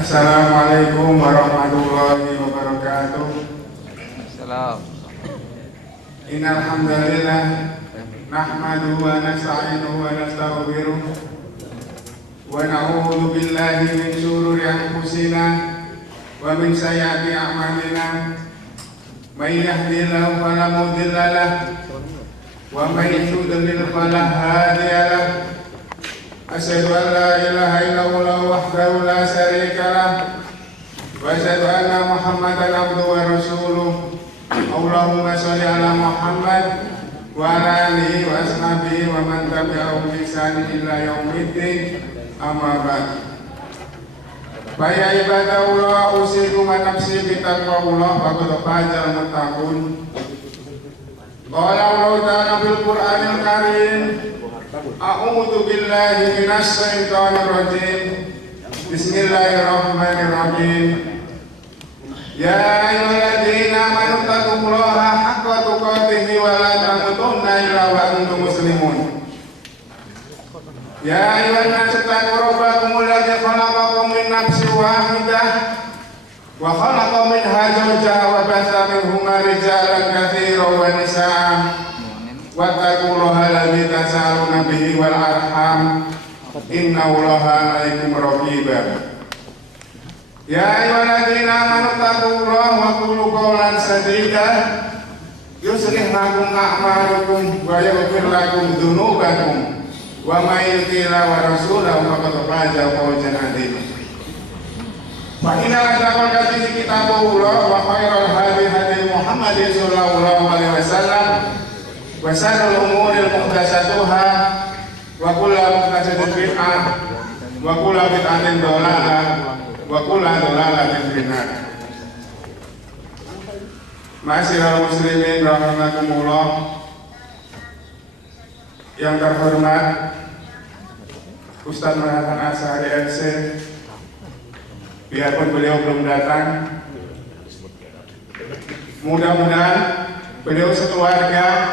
Assalamualaikum warahmatullahi wabarakatuh. Salam. Innal hamdalillah nahmaduhu wa nasta'inuhu wa nastaghfiruh wa na'udzu billahi min shururi anfusina wa min sayyiati a'malina. May yahdihillahu fala mudilla lahu wa may yudlil fala hadiya lahu. Asyhadu an la ilaha illallah wahdahu la syarika lah wa asyhadu anna Muhammadan abduhu wa rasuluh. Allahumma sholli ala Muhammad wa ala alihi wa ashabihi wa man tabi'ahum bi ihsan ila yaumiddin. Amma ba'd. Fa ya ibadallah usikum wa nafsi bi taqwallah wa qad fazal muttaqun. Qala Allah ta'ala fil Qur'anil Karim, a'udzu billahi minasy syaithanir rajim. Bismillahirrahmanirrahim. Ya ayyuhalladzina amanu taqullaha haqqa tuqatih wa la tamutunna illa wa antum muslimun. Ya ayyuhan nasu taqu rabbakum alladzi khalaqakum min nafsin wahidah wa khalaqa minha zawjaha wa batha minhuma rijalan katsiran wa nisaa. Wattaqullaha alladzi tasaaluna bihi wal arham innallaha 'alaikum raqibah. Ya ayyuhalladzina amanu taqullaha wa qulu qawlan sadida yuslih lakum a'malakum wa yaghfir lakum dzunubakum wa may yuti'illah wa rasulahu faqad faza fawzan 'azima. Fa inna asyrafal hadits kitabullah wa khairal hadi hadi Muhammadin sallallahu alaihi wasallam wa syarrul umuri muhdatsatuha wa kullu muhdatsatin bid'ah wa kullu bid'atin dhalalah wa kullu dhalalatin finnar. Ma'asyiral muslimin rahimakumullah. Yang terhormat Ustaz Manatan Asy'ari MC, biarpun beliau belum datang, mudah-mudahan beliau sekeluarga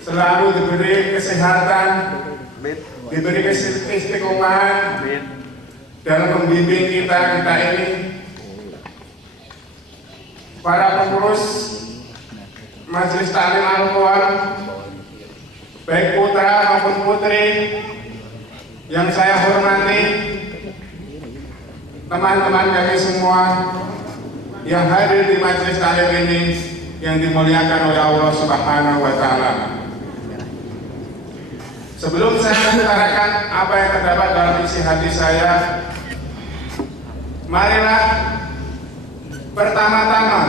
selalu diberi kesehatan, diberi istiqomahan dalam membimbing kita ini. Para pengurus Majelis Ta'lim Al-Quran, baik putra maupun putri yang saya hormati, teman-teman kami semua yang hadir di Majelis Ta'lim ini yang dimuliakan oleh Allah Subhanahu wa Ta'ala. Sebelum saya mengutarakan apa yang terdapat dalam isi hati saya, marilah pertama-tama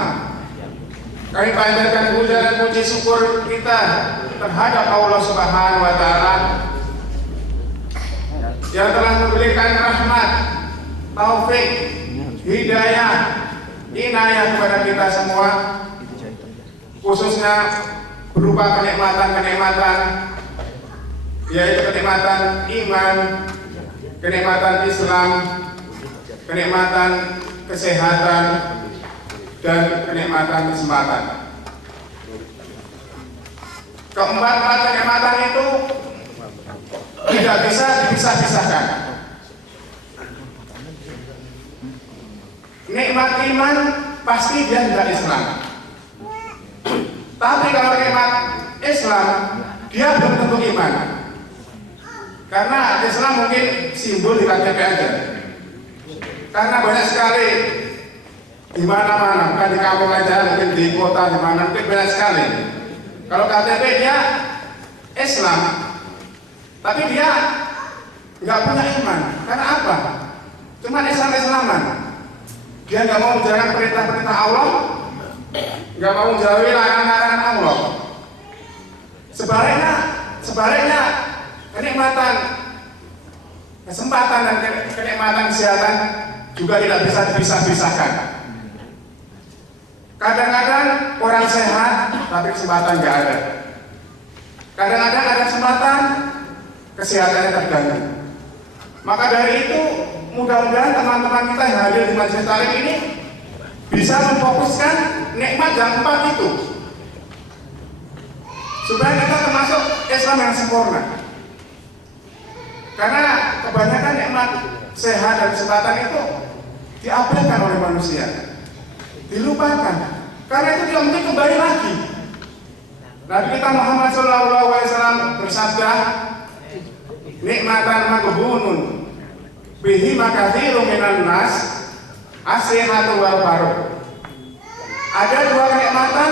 kami panjatkan puja dan puji syukur kita terhadap Allah Subhanahu wa Ta'ala yang telah memberikan rahmat, taufik, hidayah, inayah kepada kita semua, khususnya berupa kenikmatan-kenikmatan, yaitu kenikmatan iman, kenikmatan Islam, kenikmatan kesehatan, dan kenikmatan kesempatan. Keempat-empat kenikmatan itu tidak bisa dipisah-pisahkan. Nikmat iman pasti dia tidak Islam. Tapi kalau nikmat Islam, dia belum tentu iman. Karena Islam mungkin simbol di KTP aja. Karena banyak sekali di mana-mana, bukan di kampung aja, mungkin di kota di mana, mungkin banyak sekali. Kalau KTP dia Islam, tapi dia nggak punya iman. Karena apa? Cuma Islam-Islaman. Dia nggak mau menjalankan perintah-perintah Allah, nggak mau menjauhi larangan-larangan Allah. Sebaliknya kenikmatan kesempatan dan kenikmatan kesehatan juga tidak bisa dipisah-pisahkan. Kadang-kadang orang sehat tapi kesempatan nggak ada. Kadang-kadang ada kesempatan kesehatannya terganggu. Maka dari itu mudah-mudahan teman-teman kita yang hadir di Majelis Ta'lim ini bisa memfokuskan nikmat yang empat itu, supaya kita termasuk Islam yang sempurna. Karena kebanyakan nikmat sehat dan kesempatan itu diabaikan oleh manusia, dilupakan. Karena itu tidak mungkin kembali lagi. Nabi kita Muhammad SAW bersabda, nikmatan maghbunun bihi makatsirun minan nas as-sihhatu wal faragh. Ada dua kenikmatan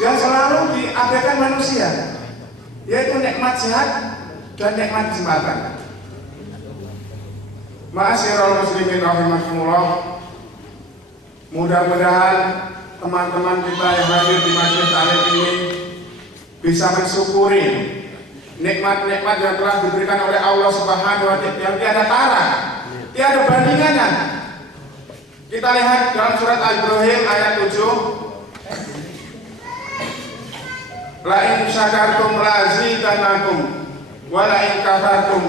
yang selalu diabaikan manusia, yaitu nikmat sehat dan nikmat kesempatan. Ma'asyiral muslimin rahimakumullah, mudah-mudahan teman-teman kita yang hadir di majelis taklim ini bisa mensyukuri nikmat-nikmat yang telah diberikan oleh Allah Subhanahu wa Ta'ala yang tiada tara, tiada bandingannya. Kita lihat dalam surat Al-Ibrahim ayat 7. La in syakartum la azidannakum wa la in kafartum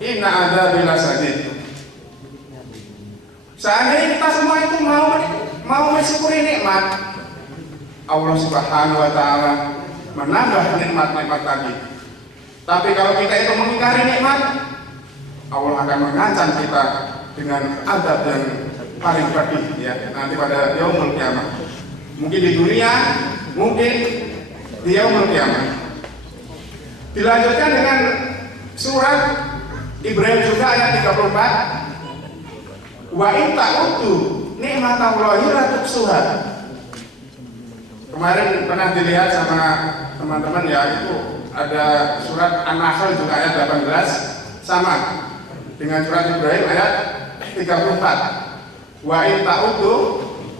inna adzabi lasadid. Seandainya kita semua itu mau mensyukuri nikmat, Allah Subhanahu wa Ta'ala menambah nikmat-nikmat tadi. Tapi kalau kita itu mengingkari nikmat, Allah akan mengancam kita dengan azab yang paling pedih, ya, nanti pada yaumul kiamah. Mungkin di dunia, mungkin di yaumul kiamah. Dilanjutkan dengan surat Ibrahim juga ayat 34. Wa in ta'uddu nikmatallahi la tuhsuha. Kemarin pernah dilihat sama teman-teman, ya, itu ada surat An-Nahl juga ayat 18 sama dengan surat Ibrahim ayat 34. Wa in ta'uddu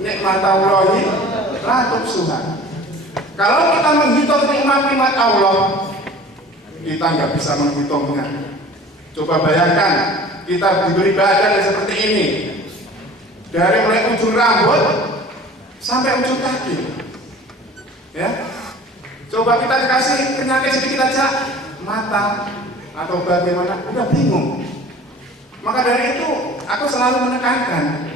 nikmatallahi la tuhsuha. Kalau kita menghitung nikmat-nikmat Allah, kita nggak bisa menghitungnya. Coba bayangkan kita diberi badan seperti ini, dari mulai ujung rambut sampai ujung kaki, ya. Coba kita dikasih penyakit sedikit aja, mata atau bagaimana, udah bingung. Maka dari itu aku selalu menekankan,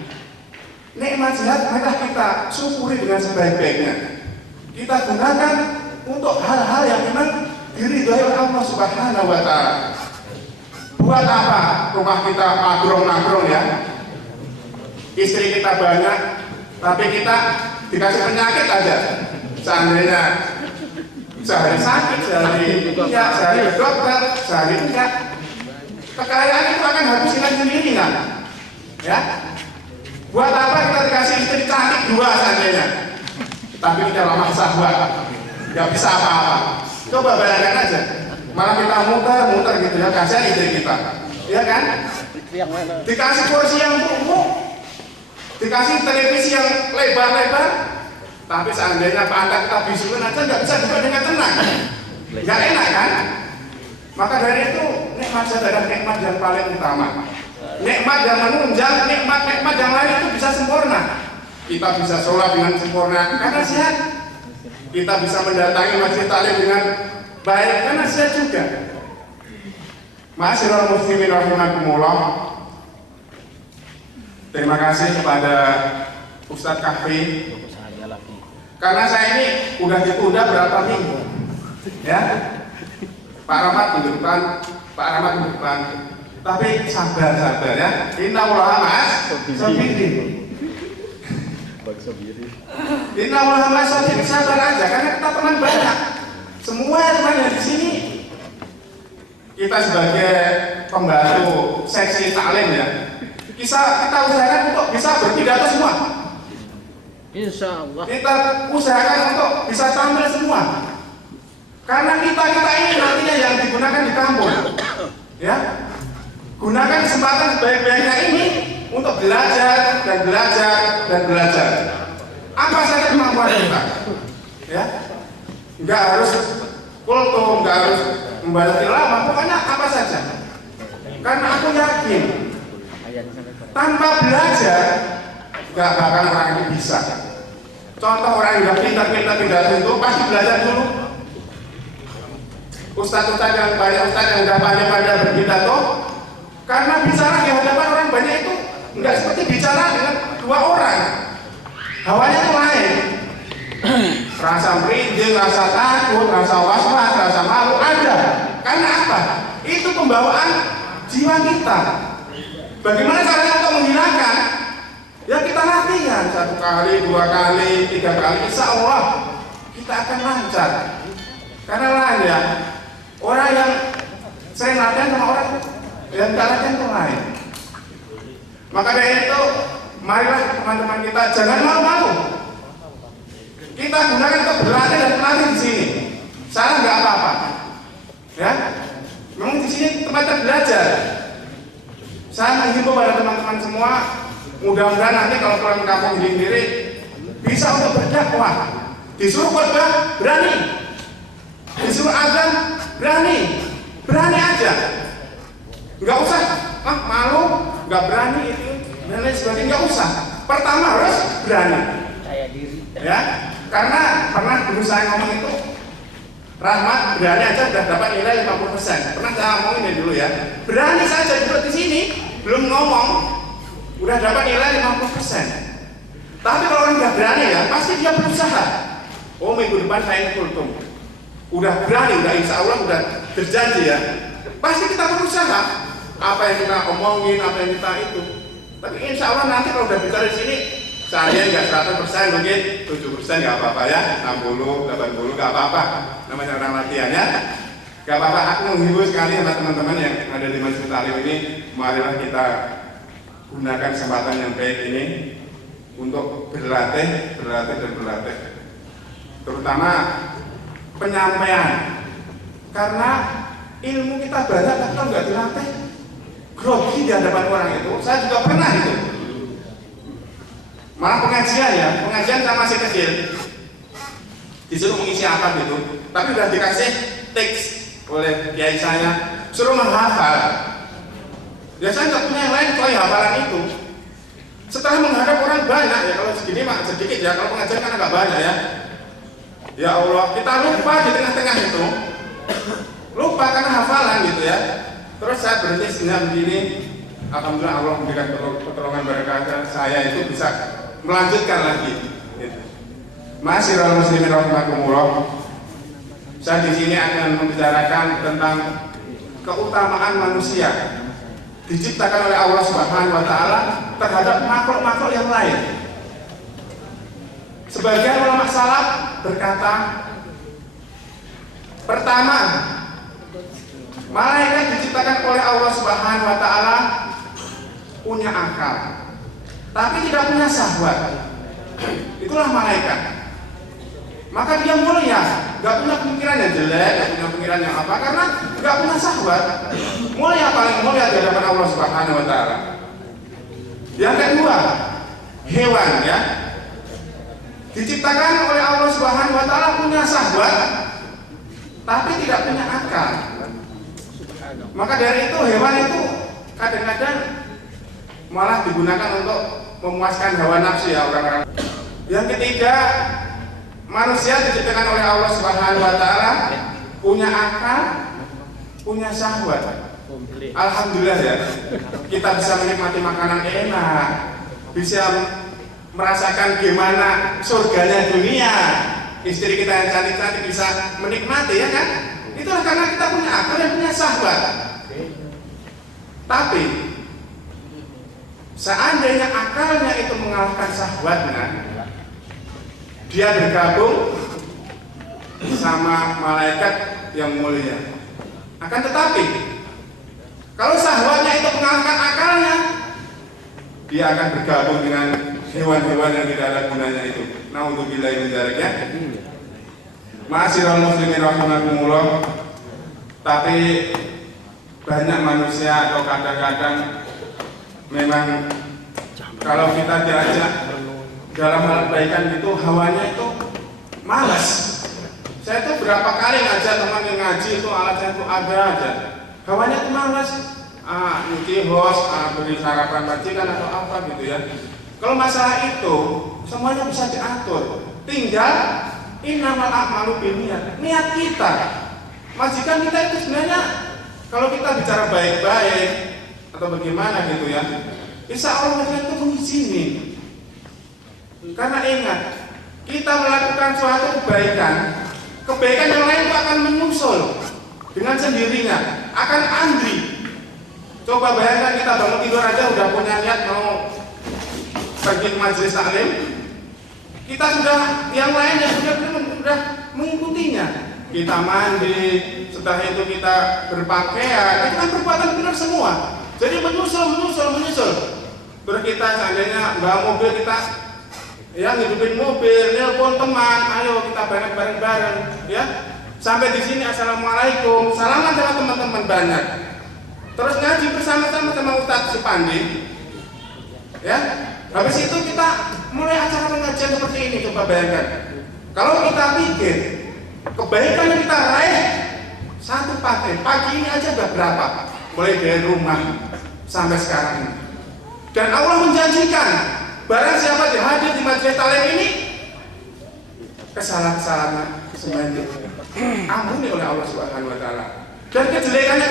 nikmat sehat marilah kita syukuri dengan sebaik-baiknya. Kita gunakan untuk hal-hal yang memang diridhoi oleh Allah Subhanahu wa Ta'ala. Buat apa rumah kita nagrong-nagrong, ya? Istri kita banyak, tapi kita dikasih penyakit aja. Seandainya sehari sakit, sehari enggak, sehari ke dokter, sehari enggak. Kekayaan itu akan habis dengan sendiri, kan? Ya? Buat apa kita dikasih istri cantik dua seandainya, tapi kita lemah syahwat, nggak bisa apa-apa. Coba bayangkan aja, malah kita muter-muter gitu, ya, kasihan istri kita, ya kan? Dikasih kursi yang empuk, dikasih televisi yang lebar-lebar, tapi seandainya pantat kita bisulan aja nggak bisa juga dengan tenang, nggak enak, kan? Maka dari itu nikmat adalah nikmat yang paling utama, nikmat yang menunjang nikmat-nikmat yang lain itu bisa sempurna. Kita bisa sholat dengan sempurna karena sehat, kita bisa mendatangi masjid taklim dengan baik karena sehat juga. Ma'asyiral muslimin rahimakumullah, terima kasih kepada Ustadz Kahfi, karena saya ini udah ditunda berapa minggu, ya. Pak Rahmat minggu depan, Pak Rahmat minggu depan, tapi sabar ya. Inna Allah mas sabirin. Inna Allah mas sabirin, sabar aja karena kita teman banyak. Semua teman yang di sini kita sebagai pembantu seksi taklim, ya. Kita usahakan untuk bisa berpidato semua. Insya Allah. Kita usahakan untuk bisa tampil semua. Karena kita ini nantinya yang digunakan di kampung, ya. Gunakan kesempatan sebaik-baiknya ini untuk belajar dan belajar dan belajar. Apa saja kemampuan kita, ya. Enggak harus kultum, enggak harus membaca tilawah, pokoknya apa saja. Karena aku yakin tanpa belajar enggak bakal orang ini bisa. Contoh orang yang udah pintar-pintar itu pasti belajar dulu. Ustadz-ustadz yang banyak, ustadz yang udah pandai-pandai berpidato, karena bicara di hadapan orang banyak itu enggak seperti bicara dengan dua orang. Hawanya itu lain. Rasa merinding, rasa takut, rasa was-was, rasa malu ada. Karena apa? Itu pembawaan jiwa kita. Bagaimana caranya untuk menghilangkan? Ya kita latihan 1 kali, 2 kali, 3 kali, insya Allah kita akan lancar. Karena lain ya, orang yang sering latihan sama orang yang tidak latihan itu lain. Maka dari itu, marilah teman-teman kita jangan malu-malu. Kita gunakan untuk berlatih dan berlatih di sini. Salah nggak apa-apa. Ya, memang di sini tempatnya belajar. Saya menghimbau pada teman-teman semua, mudah-mudahan nanti kalau pulang kampung sendiri bisa untuk berdakwah. Disuruh khotbah berani, disuruh azan berani aja. Nggak usah malu, nggak berani itu dan lain sebagainya, nggak usah. Pertama harus berani. Ya, karena pernah dulu saya ngomong itu, Rahmat berani aja udah dapat nilai 50%. Pernah saya ngomongin dulu ya. Berani saja duduk di sini, belum ngomong, udah dapat nilai 50%. Tapi kalau orang nggak berani ya, pasti dia berusaha. Oh, minggu depan saya kultum. Udah berani, udah insya Allah udah berjanji ya. Pasti kita berusaha. Apa yang kita omongin, apa yang kita itu. Tapi insya Allah nanti kalau udah bicara di sini, saya nggak 100%, mungkin 7% nggak apa-apa ya, 60, 80 nggak apa-apa. Namanya orang latihan ya, nggak apa-apa. Aku menghibur sekali sama teman-teman yang ada di Masjid Talim ini. Marilah kita gunakan kesempatan yang baik ini untuk berlatih. Terutama penyampaian. Karena ilmu kita banyak, tapi kalau nggak dilatih, grogi di hadapan orang itu. Saya juga pernah itu. Malah pengajian saya masih kecil, disuruh mengisi apa gitu, tapi udah dikasih teks oleh kiai saya, suruh menghafal. Ya saya nggak punya yang lain kecuali hafalan itu. Setelah menghadap orang banyak ya, kalau segini mah sedikit ya, kalau pengajian kan agak banyak ya. Ya Allah, kita lupa di tengah-tengah itu, lupa karena hafalan gitu ya. Terus saya berhenti sejenak begini. Alhamdulillah Allah memberikan pertolongan berkah saya itu bisa melanjutkan lagi. Ma'asyiral muslimin rahimakumullah. Saya di sini akan membicarakan tentang keutamaan manusia diciptakan oleh Allah Subhanahu wa taala terhadap makhluk-makhluk yang lain. Sebagian ulama salaf berkata, pertama, malaikat diciptakan oleh Allah Subhanahu wa taala punya akal, tapi tidak punya syahwat. Itulah malaikat. Maka dia mulia, nggak punya pemikiran yang jelek, nggak punya pemikiran yang apa, karena nggak punya syahwat. Mulia, paling mulia di hadapan Allah Subhanahu wa taala. Yang kedua, hewan ya. Diciptakan oleh Allah Subhanahu wa taala punya syahwat, tapi tidak punya akal. Maka dari itu hewan itu kadang-kadang malah digunakan untuk memuaskan hawa nafsu ya orang-orang. Yang ketiga, manusia diciptakan oleh Allah Subhanahu wa taala punya akal, punya syahwat. Alhamdulillah ya. Kita bisa menikmati makanan enak, bisa merasakan gimana surganya dunia. Istri kita yang cantik-cantik bisa menikmati ya kan? Itulah karena kita punya akal dan punya syahwat. Tapi seandainya akalnya itu mengalahkan syahwatnya, dia bergabung sama malaikat yang mulia. Akan tetapi kalau syahwatnya itu mengalahkan akalnya, dia akan bergabung dengan hewan-hewan yang tidak ada gunanya itu. Naudzubillahi min dzalik ya. Ma'asyiral muslimin rahimakumullah. Tapi banyak manusia atau kadang-kadang memang kalau kita diajak dalam hal kebaikan itu hawanya itu malas. Saya tuh berapa kali ngajak teman yang ngaji itu alatnya itu ada aja, hawanya itu malas. Nyuci host, beri sarapan majikan atau apa gitu ya. Kalau masalah itu semuanya bisa diatur. Tinggal innamal a'malu binniyat. Niat kita. Majikan kita itu sebenarnya kalau kita bicara baik-baik atau bagaimana gitu ya, insya Allah majikan itu mengizini. Karena ingat, kita melakukan suatu kebaikan yang lain itu akan menyusul. dengan sendirinya akan andri. Coba bayangkan kita bangun tidur aja udah punya niat mau pergi ke majelis taklim, kita sudah yang lain yang sudah mengikutinya. Kita mandi, setelah itu kita berpakaian, itu kan perbuatan benar semua. Jadi menyusul. Terus kita seandainya bawa mobil, kita ya hidupin mobil, nelpon teman, ayo kita bareng-bareng ya. Sampai di sini assalamualaikum, salaman sama teman-teman banyak. Terus ngaji bersama-sama sama Ustadz Supandi. Ya. Habis itu kita mulai acara pengajian seperti ini, coba bayangkan. Kalau kita pikir kebaikan yang kita raih satu pagi ini aja udah berapa? Mulai dari rumah sampai sekarang ini. Dan Allah menjanjikan barang siapa yang hadir di majelis taklim ini, kesalahan semuanya ampuni oleh Allah Subhanahu wa taala. Dan kejelekannya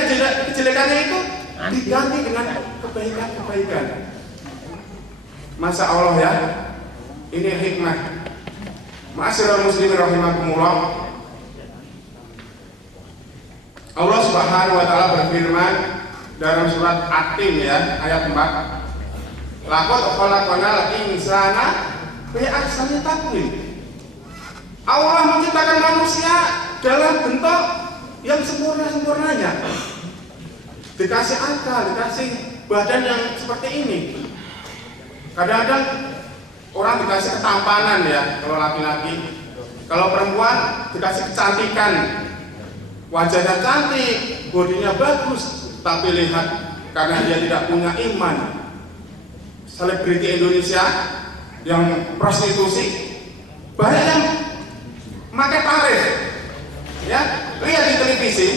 itu diganti dengan kebaikan. Masya Allah ya. Ini hikmah. Ma'asyiral muslimin rahimakumullah. Allah Subhanahu wa taala berfirman dalam surat At-Tin ya, ayat 4. Laqad khalaqnal insana fi ahsani taqwim. Allah menciptakan manusia dalam bentuk yang sempurnanya. Dikasih akal, dikasih badan yang seperti ini. Kadang-kadang orang dikasih ketampanan ya, kalau laki-laki. Kalau perempuan dikasih kecantikan, wajahnya cantik, bodinya bagus, tapi lihat karena dia tidak punya iman. Selebriti Indonesia yang prostitusi banyak yang pakai tarif, ya lihat di televisi.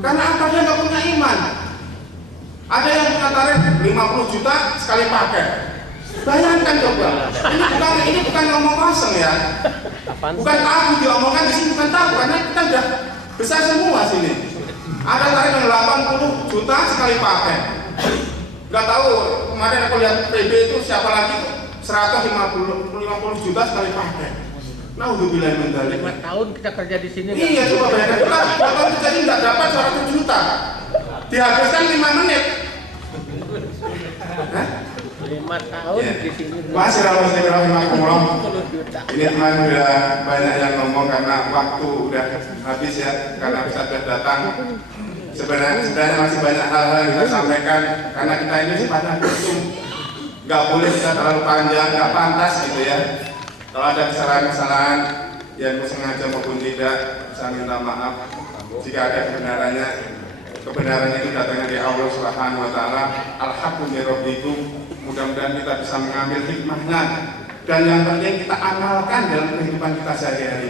Karena apa? Dia nggak punya iman. Ada yang punya tarif 50 juta sekali pakai. Bayangkan coba. Ini bukan ngomong kosong ya. Bukan tabu diomongkan di sini, bukan tabu karena kita sudah besar semua sini. Ada tarif yang 80 juta sekali pakai. Gak tahu kemarin aku lihat PB itu siapa lagi 150 juta sekali pakai. Naudzubillah min dzalik. 5 tahun kita kerja di sini. Iya, coba bayangkan kita 2 tahun kerja ini nggak dapat 100 juta. Dihabiskan 5 menit. 5 tahun di sini. Masih rahimahumullah. Ini teman udah banyak yang ngomong karena waktu udah habis ya, karena Ustaz sudah datang. Sebenarnya masih banyak hal-hal yang kita sampaikan karena kita ini sifatnya khusyuk. Nggak boleh kita terlalu panjang, nggak pantas gitu ya. Kalau ada kesalahan-kesalahan yang sengaja maupun tidak, saya minta maaf. Jika ada kebenarannya itu datangnya dari Allah Subhanahu wa taala. Alhamdulillah, mudah-mudahan kita bisa mengambil hikmahnya dan yang penting kita amalkan dalam kehidupan kita sehari-hari.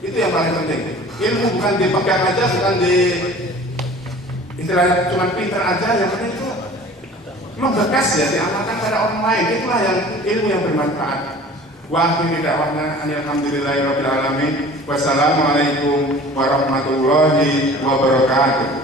Itu yang paling penting. Ilmu bukan dipegang aja, bukan di istilahnya cuma pinter aja, yang penting itu membekas ya, diamalkan pada orang lain. Itulah yang ilmu yang bermanfaat. Wa akhiri da'wana alhamdulillahirabbil alamin. Wassalamualaikum warahmatullahi wabarakatuh.